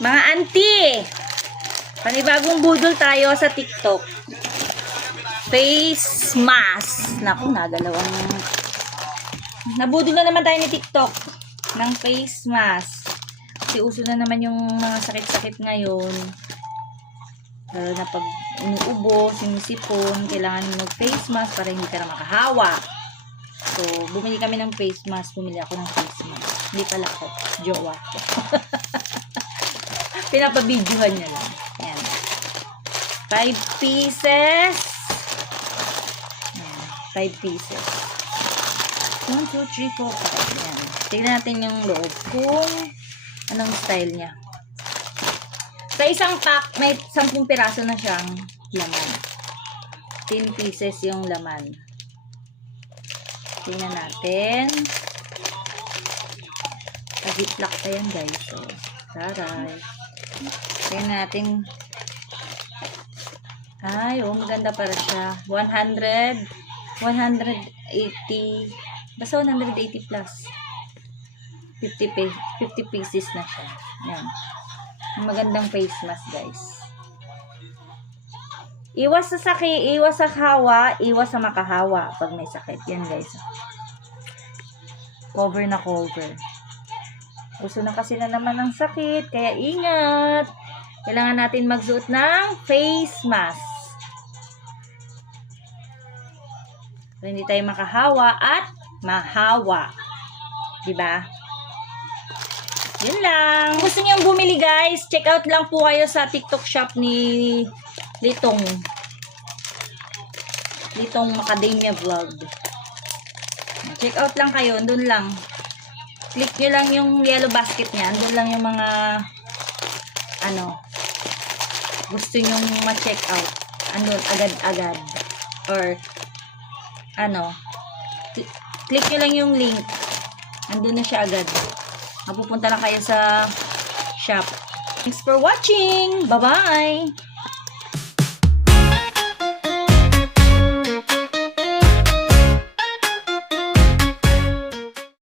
Mga auntie, panibagong budol tayo sa TikTok. Face mask. Naku, nagalawang. Nabudol na naman tayo ni TikTok ng face mask. Kasi uso na naman yung mga sakit-sakit ngayon. Lalo na pag inuubo, sinisipon, kailangan mag-face mask para hindi ka na makahawa. So, bumili kami ng face mask. Bumili ako ng face mask. Hindi pala ako. Jowa ko. Pinapabidyohan niya lang. Ayan. 5 pieces. Ayan. 5 pieces. 1, 2, 3, 4, 5. Ayan. Tignan natin yung loob kung anong style niya. Sa isang pack, may 10 piraso na siyang laman. 10 pieces yung laman. Tingnan natin. Ziplock pa yan, guys. So, taray. Tingnan natin. Ay, oh, maganda para siya. 100, 180, basta 180 plus. 50 pieces na siya. Yan. Magandang face mask, guys. Iwas sa sakit, iwas sa hawa, iwas sa makahawa pag may sakit. Yan, guys. Cover na cover. Uso na kasi na naman ng sakit, kaya ingat. Kailangan natin magsuot ng face mask. So, hindi tayo makahawa at mahawa. Diba? Yun lang. Kung gusto nyo bumili, guys, check out lang po kayo sa TikTok shop ni Litong Macadamia Vlog. Check out lang kayo, doon lang. Click nyo lang yung yellow basket niya. Doon lang yung mga gusto nyong ma-check out. Agad-agad. Or click nyo lang yung link. Andun na siya agad. Mapupunta lang kayo sa shop. Thanks for watching. Bye-bye!